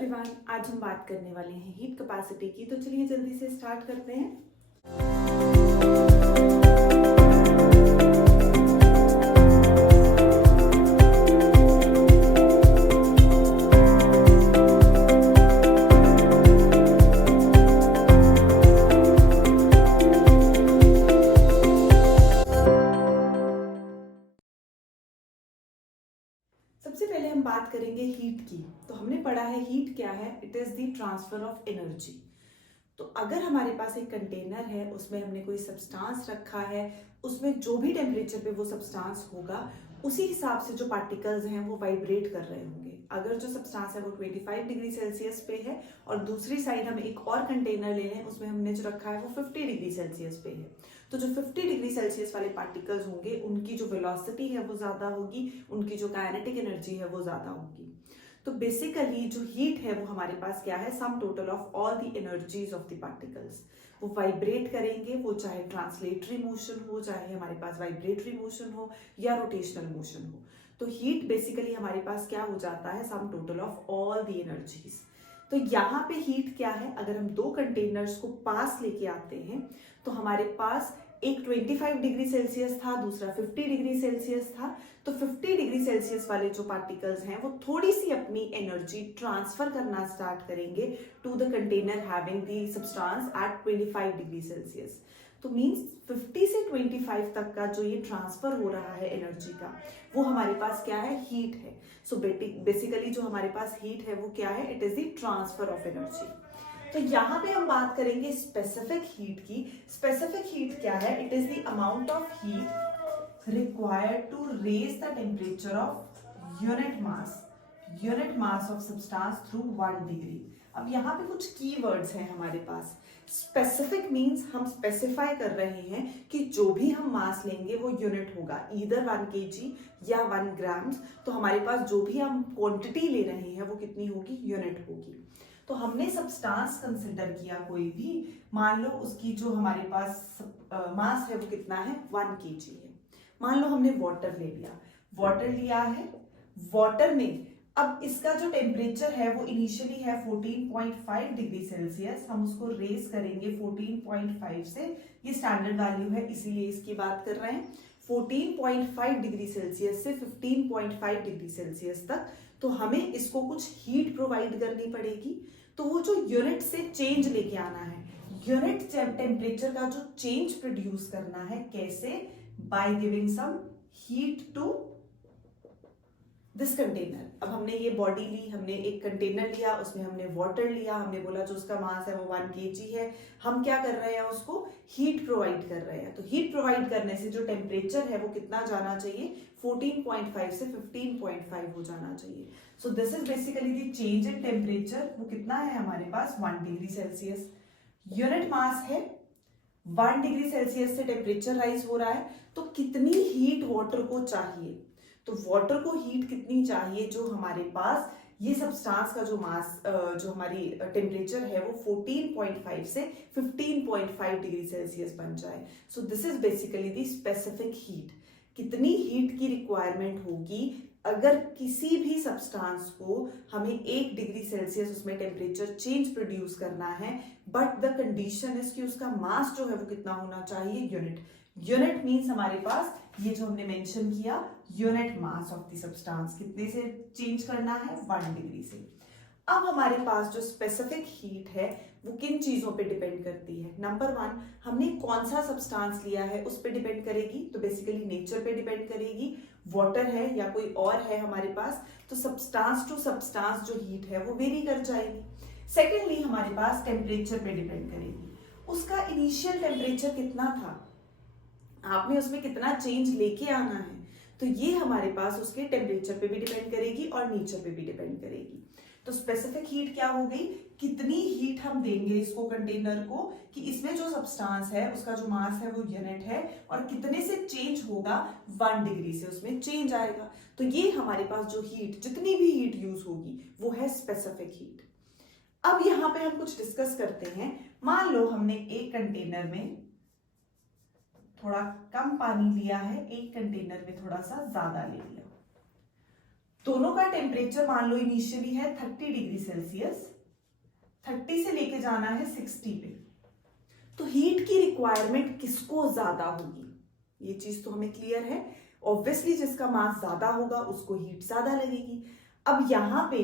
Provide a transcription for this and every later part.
Everyone, आज हम बात करने वाले हैं हीट कैपेसिटी की। तो चलिए जल्दी से स्टार्ट करते हैं। सबसे पहले हम बात करेंगे हीट की। तो हमने पढ़ा है हीट क्या है, it is the transfer of energy. तो अगर हमारे पास एक कंटेनर है, उसमें हमने कोई सब्सटेंस रखा है, उसमें जो भी टेम्परेचर पे वो सब्सटेंस होगा उसी हिसाब से जो पार्टिकल्स हैं वो वाइब्रेट कर रहे होंगे। अगर जो सब्सटेंस है वो 25 डिग्री सेल्सियस पे है और दूसरी साइड हम एक और कंटेनर ले रहे हैं, उसमें हमने जो रखा है वो 50 डिग्री सेल्सियस पे है, तो जो 50 डिग्री सेल्सियस वाले पार्टिकल्स होंगे उनकी जो वेलोसिटी है वो ज्यादा होगी, उनकी जो काइनेटिक एनर्जी है वो ज्यादा होगी। तो बेसिकली जो हीट है वो हमारे पास क्या है, sum total of all the energies of the particles. वो वाइब्रेट करेंगे, वो चाहे ट्रांसलेटरी मोशन हो, चाहे हमारे पास वाइब्रेटरी मोशन हो या रोटेशनल मोशन हो। तो हीट बेसिकली हमारे पास क्या हो जाता है, sum total of all the energies. तो यहाँ पे हीट क्या है, अगर हम दो कंटेनर्स को पास लेके आते हैं तो हमारे पास एक 25 डिग्री सेल्सियस था, दूसरा 50 डिग्री सेल्सियस था। तो 50 डिग्री सेल्सियस वाले जो पार्टिकल्स हैं वो थोड़ी सी अपनी एनर्जी ट्रांसफर करना स्टार्ट करेंगे to the container having the substance at 25 degree Celsius. तो मींस 50 से 25 तक का जो ये ट्रांसफर हो रहा है एनर्जी का, वो हमारे पास क्या है, हीट है। सो बेसिकली जो हमारे पास हीट है वो क्या है, it is the transfer of energy. तो यहाँ पे हम बात करेंगे स्पेसिफिक हीट की। स्पेसिफिक हीट क्या है, it is the amount of heat required to raise the temperature of unit mass of substance through 1 degree. अब यहाँ पे कुछ कीवर्ड्स हैं हमारे पास। स्पेसिफिक मींस हम स्पेसिफाई कर रहे हैं कि जो भी हम मास लेंगे वो यूनिट होगा, ईदर 1 kg या 1 ग्राम्स। तो हमारे पास जो भी हम क्वांटिटी ले रहे हैं वो कितनी होगी, यूनिट होगी। तो हमने सब्सटेंस कंसिडर किया कोई भी, मान लो उसकी जो हमारे पास मास है वो कितना है, 1 kg है। मान लो हमने वाटर ले लिया, वाटर लिया है, वाटर में अब इसका जो टेम्परेचर है वो इनिशियली है 14.5 डिग्री सेल्सियस। हम उसको रेज करेंगे 14.5 से, ये स्टैंडर्ड वैल्यू है इसीलिए इसकी बात कर रहे हैं। 14.5 डिग्री सेल्सियस से 15.5 डिग्री सेल्सियस तक तो हमें इसको कुछ हीट प्रोवाइड करनी पड़ेगी। तो वो जो यूनिट से चेंज लेके आना है, यूनिट टेम्परेचर का जो चेंज प्रोड्यूस करना है, कैसे, by giving some heat to this container. अब हमने ये बॉडी ली, हमने एक कंटेनर लिया, उसमें हमने वाटर लिया, हमने बोला जो उसका मास है वो 1 kg है। हम क्या कर रहे हैं, उसको हीट प्रोवाइड कर रहे हैं। तो हीट प्रोवाइड करने से जो टेम्परेचर है वो कितना जाना चाहिए, 14.5 से 15.5 हो जाना चाहिए। So this is basically the change in temperature. वो कितना है हमारे पास, 1 डिग्री सेल्सियस। यूनिट मास है, 1 डिग्री सेल्सियस से टेम्परेचर राइज हो रहा है, तो कितनी हीट वाटर को चाहिए। तो वाटर को हीट कितनी चाहिए, जो हमारे पास ये सब्सटेंस का जो मास जो हमारी टेम्परेचर है वो 14.5 से 15.5 डिग्री सेल्सियस बन जाए। So this is basically the specific heat. कितनी हीट की रिक्वायरमेंट होगी अगर किसी भी सब्सटेंस को हमें 1 डिग्री सेल्सियस उसमें टेम्परेचर चेंज प्रोड्यूस करना है, बट द कंडीशन इज कि उसका मास जो है वो कितना होना चाहिए, यूनिट। यूनिट मींस हमारे पास ये जो हमने मेंशन किया, unit mass of the substance कितने से चेंज करना है, 1 डिग्री से। अब हमारे पास जो स्पेसिफिक हीट है वो किन चीजों पे डिपेंड करती है। नंबर 1, हमने कौन सा सब्सटेंस लिया है उस पे डिपेंड करेगी। तो बेसिकली नेचर पे डिपेंड करेगी, वाटर है या कोई और है हमारे पास, तो सब्सटेंस टू सब्सटेंस जो हीट है वो वेरी कर जाएगी। सेकेंडली हमारे पास टेम्परेचर पे डिपेंड करेगी, उसका इनिशियल टेम्परेचर कितना था, आपने उसमें कितना चेंज लेके आना है। तो ये हमारे पास उसके टेम्परेचर पे भी डिपेंड करेगी और नेचर पे भी डिपेंड करेगी। तो स्पेसिफिक हीट क्या हो गई, कितनी हीट हम देंगे इसको कंटेनर को कि इसमें जो सब्सटेंस है उसका जो मास है वो यूनिट है और कितने से चेंज होगा, 1 डिग्री से उसमें चेंज आएगा। तो ये हमारे पास जो हीट, जितनी भी हीट यूज होगी वो है स्पेसिफिक हीट। अब यहाँ पे हम कुछ डिस्कस करते हैं। मान लो हमने एक कंटेनर में थोड़ा कम पानी लिया है, एक कंटेनर में थोड़ा सा ज्यादा ले लिया। दोनों का टेम्परेचर मान लो इनिशियली है 30 डिग्री सेल्सियस, 30 से लेके जाना है 60 पे। तो हीट की रिक्वायरमेंट किसको ज्यादा होगी, ये चीज तो हमें क्लियर है। ऑब्वियसली जिसका मास ज्यादा होगा उसको हीट ज्यादा लगेगी। अब यहाँ पे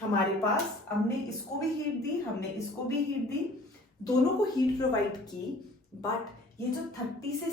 हमारे पास हमने इसको भी हीट दी, हमने इसको भी हीट दी, दोनों को हीट प्रोवाइड की, बट ये जो 30 से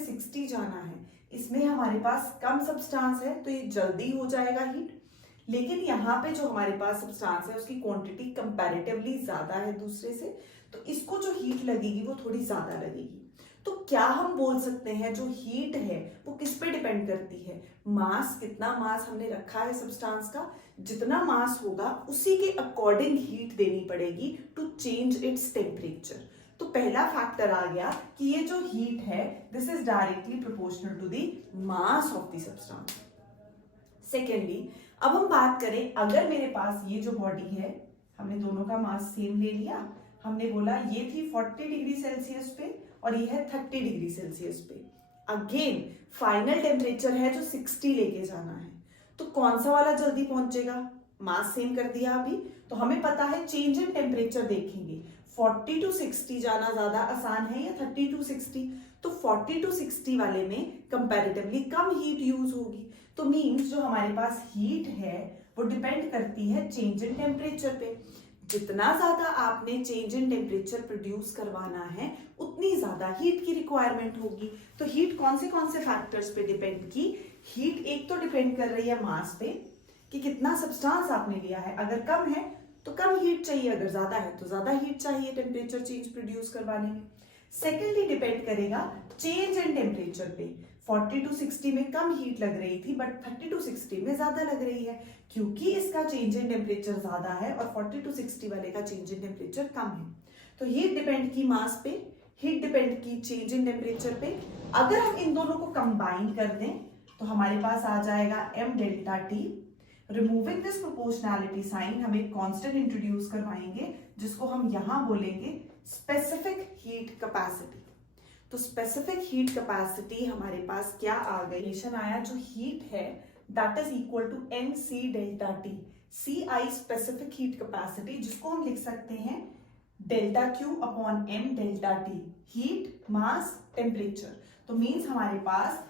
60 जाना है, इसमें हमारे पास कम सब्सटेंस है तो ये जल्दी हो जाएगा हीट। लेकिन यहाँ पे जो हमारे पास सब्सटेंस है उसकी क्वांटिटी कंपैरेटिवली ज्यादा है दूसरे से, तो इसको जो हीट लगेगी वो थोड़ी ज्यादा लगेगी। तो क्या हम बोल सकते हैं जो हीट है वो किस पे डिपेंड करती है, मास, कितना मास हमने रखा है सब्सटेंस का, जितना मास होगा उसी के अकॉर्डिंग हीट देनी पड़ेगी टू चेंज इट्स टेम्परेचर। तो पहला फैक्टर आ गया कि ये जो हीट है this is directly proportional to the mass of the substance. Secondly, अब हम बात करें, अगर मेरे पास ये जो बॉडी है, हमने दोनों का मास सेम ले लिया, हमने बोला ये थी 40 डिग्री सेल्सियस पे और ये है 30 डिग्री सेल्सियस पे, अगेन फाइनल टेम्परेचर है जो 60 लेके जाना है, तो कौन सा वाला जल्दी पहुंचेगा, मास सेम कर दिया अभी, तो हमें पता है चेंज इन टेम्परेचर देखेंगे, 40 टू 60 जाना ज्यादा आसान है या 30 टू 60, तो 40 टू 60 वाले में कंपैरेटिवली कम हीट यूज होगी। तो मीन्स जो हमारे पास हीट है वो डिपेंड करती है चेंज इन टेम्परेचर पे। जितना ज्यादा आपने चेंज इन टेम्परेचर प्रोड्यूस करवाना है उतनी ज्यादा हीट की रिक्वायरमेंट होगी। तो हीट कौन से फैक्टर्स पे डिपेंड की, हीट एक तो डिपेंड कर रही है मास पे कि कितना सब्सटेंस आपने लिया है, अगर कम है तो कम हीट चाहिए, अगर ज्यादा है तो ज्यादा हीट चाहिए टेम्परेचर चेंज प्रोड्यूस करवाने में। सेकेंडली डिपेंड करेगा चेंज इन टेम्परेचर पे, 40 टू 60 में कम हीट लग रही थी बट 30 टू 60 में ज्यादा लग रही है, क्योंकि इसका चेंज इन टेम्परेचर ज्यादा है और 40 टू 60 वाले का चेंज इन टेम्परेचर कम है। तो हीट डिपेंड की मास पे, हीट डिपेंड की चेंज इन टेम्परेचर पे। अगर हम इन दोनों को कंबाइन कर दें तो हमारे पास आ जाएगा m delta T. Removing this proportionality sign हम एक कांस्टेंट इंट्रोड्यूस करवाएंगे जिसको हम यहां बोलेंगे स्पेसिफिक हीट कैपेसिटी। तो स्पेसिफिक हीट कैपेसिटी हमारे पास क्या आ गई, रिलेशन आया, जो हीट है that is equal to mc delta T, ci specific heat capacity, जिसको हम लिख सकते हैं delta Q upon m delta T, heat mass temperature. तो मींस हमारे पास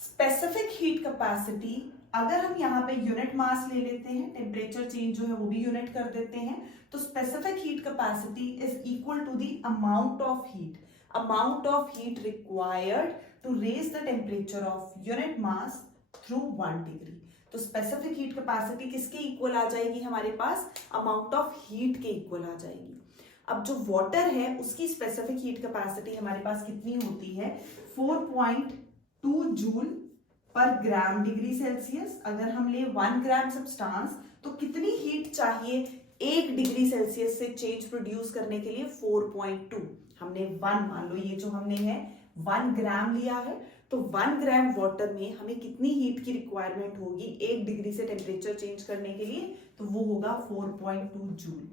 स्पेसिफिक हीट कैपेसिटी, अगर हम यहाँ पे यूनिट मास ले लेते हैं, टेम्परेचर चेंज जो है वो भी यूनिट कर देते हैं, तो specific heat capacity is equal to the amount of heat required to raise the temperature of unit mass through 1 degree. तो स्पेसिफिक हीट कैपेसिटी किसके इक्वल आ जाएगी हमारे पास, अमाउंट ऑफ हीट के इक्वल आ जाएगी। अब जो वाटर है उसकी स्पेसिफिक हीट कैपेसिटी हमारे पास कितनी होती है, 4.2 जूल पर ग्राम डिग्री सेल्सियस। अगर हम ले 1 ग्राम सब्सटेंस तो कितनी हीट चाहिए 1 डिग्री सेल्सियस से चेंज प्रोड्यूस करने के लिए, 4.2। हमने 1 मान लो, ये जो हमने है 1 ग्राम लिया है, तो 1 ग्राम वाटर में हमें कितनी हीट की रिक्वायरमेंट होगी 1 डिग्री से टेम्परेचर चेंज करने के लिए, तो वो होगा 4.2 जूल।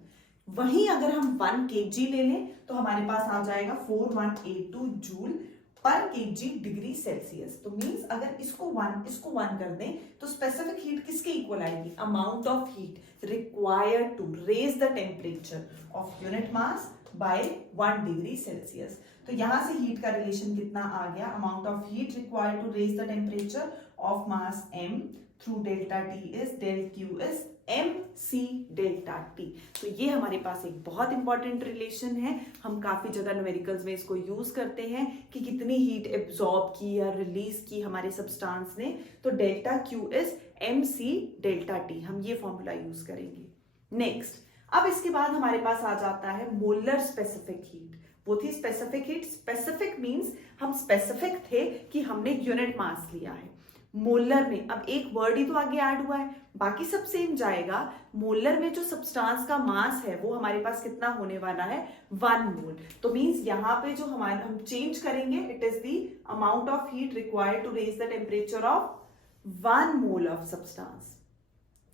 वहीं अगर हम 1 kg ले लें तो हमारे पास आ जाएगा 4182 joule per kg degree Celsius. तो मींस अगर इसको 1 कर दें तो स्पेसिफिक हीट किसके इक्वल आएगी, amount of heat required to raise the temperature of unit mass by 1 degree Celsius. तो यहां से हीट का रिलेशन कितना आ गया, amount of heat required to raise the temperature of mass m through delta t is del q is mc delta t। तो ये हमारे पास एक बहुत इंपॉर्टेंट रिलेशन है, हम काफी जगह न्यूमेरिकल्स में इसको यूज करते हैं कि कितनी हीट एब्जॉर्ब की या रिलीज की हमारे सब्सटेंस ने। तो delta q is mc delta t, हम ये फॉर्मूला यूज करेंगे। नेक्स्ट, अब इसके बाद हमारे पास आ जाता है मोलर स्पेसिफिक हीट। वो थी स्पेसिफिक हीट, स्पेसिफिक मींस हम स्पेसिफिक थे कि हमने यूनिट मास लिया है। मोलर में अब एक वर्ड ही तो आगे ऐड हुआ है, बाकी सब सेम जाएगा। मोलर में जो सब्सटेंस का मास है वो हमारे पास कितना होने वाला है, 1 मोल। तो मींस यहाँ पे जो हम चेंज करेंगे, it is the amount of heat required to raise the temperature of 1 mole of substance.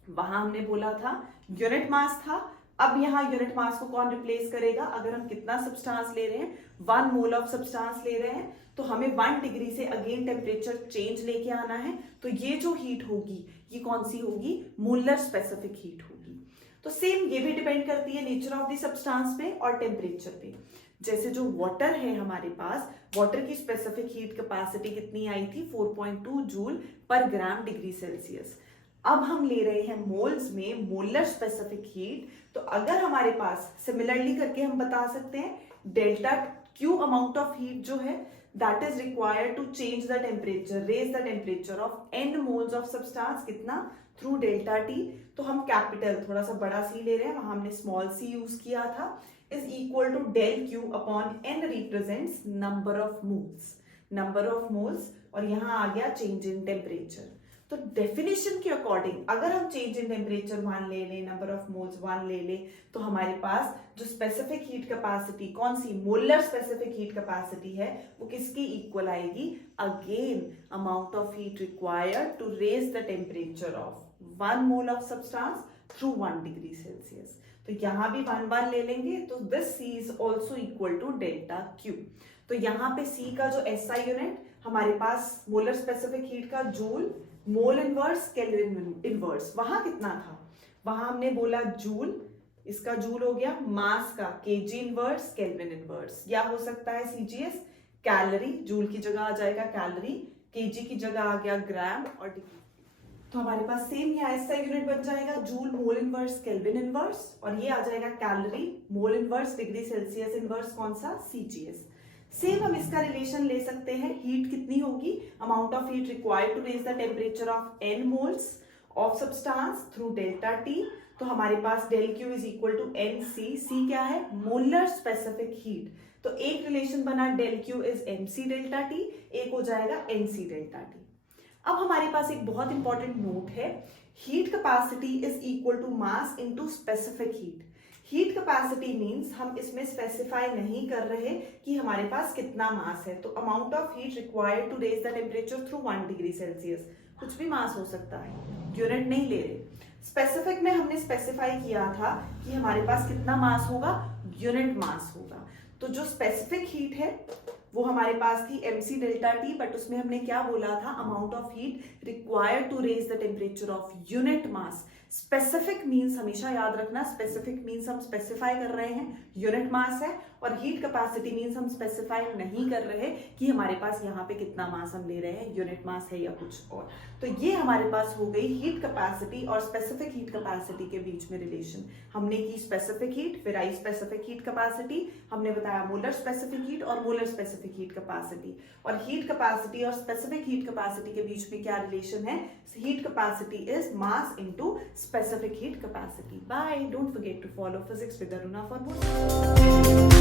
वहां हमने बोला था यूनिट मास था, अब यहाँ यूनिट मास को कौन रिप्लेस करेगा? अगर हम कितना सब्सटेंस ले रहे हैं, 1 मोल ऑफ सब्सटेंस ले रहे हैं, तो हमें 1 डिग्री से अगेन टेम्परेचर चेंज लेके आना है। तो ये जो हीट होगी ये कौन सी होगी? मोलर स्पेसिफिक हीट होगी। तो सेम ये भी डिपेंड करती है नेचर ऑफ द सब्सटेंस पे और टेम्परेचर पे। जैसे जो वाटर है हमारे पास, वाटर की स्पेसिफिक हीट कैपेसिटी कितनी आई थी? 4.2 जूल पर ग्राम डिग्री सेल्सियस। अब हम ले रहे हैं मोल्स में मोलर स्पेसिफिक हीट। तो अगर हमारे पास सिमिलरली करके हम बता सकते हैं delta Q amount of heat जो है that is required to change the temperature, raise the temperature of n moles of substance, कितना? through delta T। तो हम कैपिटल थोड़ा सा बड़ा C ले रहे हैं, वहां हमने स्मॉल c यूज किया था, is equal to del Q upon n represents number of moles, और यहाँ आ गया चेंज इन टेम्परेचर। तो डेफिनेशन के अकॉर्डिंग अगर हम चेंज इन टेम्परेचर 1 ले लें, नंबर ऑफ मोल्स 1 ले लें, तो हमारे पास जो स्पेसिफिक हीट कैपेसिटी कौन सी? मोलर स्पेसिफिक हीट कैपेसिटी है, वो किसकी इक्वल आएगी? Again amount of heat required to raise the temperature of 1 mole of substance through 1 degree Celsius. तो यहाँ भी 1 ले लेंगे, तो this C is also equal to delta Q। तो यहाँ पे C का जो SI यूनिट हमारे पास मोलर स्पेसिफिक हीट का joule, mole inverse, kelvin inverse, वहां कितना था? वहां हमने बोला जूल, इसका जूल हो गया, मास का केजी इनवर्स, केल्विन इनवर्स, या हो सकता है CGS, कैलोरी, जूल की जगह आ जाएगा कैलोरी, केजी की जगह आ गया ग्राम और डिग्री। तो हमारे पास सेम यहाँ इसका यूनिट बन जाएगा joule, mole inverse, kelvin inverse, और ये आ जाएगा calorie, mole inverse, degree Celsius inverse, कौन सा? CGS। सेम हम इसका रिलेशन ले सकते हैं, हीट कितनी होगी? Amount of heat required to raise the temperature of n moles of substance through delta T। तो हमारे पास del Q is equal to NC। C क्या है? Molar specific heat. तो एक रिलेशन बना del Q is MC delta T, एक हो जाएगा NC डेल्टा T। अब हमारे पास एक बहुत इंपॉर्टेंट नोट है, heat capacity is equal to mass into specific heat. Heat capacity means हम इसमें स्पेसिफाई नहीं कर रहे कि हमारे पास कितना मास है। तो amount of heat required to raise the temperature through 1 degree Celsius, कुछ भी मास हो सकता है, यूनिट नहीं ले रहे। स्पेसिफिक में हमने स्पेसिफाई किया था कि हमारे पास कितना मास होगा? यूनिट मास होगा। तो जो स्पेसिफिक हीट है वो हमारे पास थी MC डेल्टा T, बट उसमें हमने क्या बोला था? Amount of heat required to raise the temperature of unit mass. Specific means हमेशा याद रखना, स्पेसिफिक मींस हम स्पेसिफाई कर रहे हैं यूनिट मास है, और हीट कैपेसिटी मींस हम स्पेसिफाई नहीं कर रहे कि हमारे पास यहाँ पे कितना मास हम ले रहे हैं, यूनिट मास है या कुछ और। तो ये हमारे पास हो गई हीट कैपेसिटी और स्पेसिफिक हीट कैपेसिटी के बीच में रिलेशन। हमने की स्पेसिफिक हीट, फिर आई स्पेसिफिक हीट कैपेसिटी, हमने बताया मोलर स्पेसिफिक हीट और मोलर स्पेसिफिक हीट कैपेसिटी, और हीट कैपेसिटी और स्पेसिफिक हीट कैपेसिटी के बीच में क्या रिलेशन है? Heat capacity is mass into specific heat capacity. Bye. Don't forget to follow Physics with Aruna for more.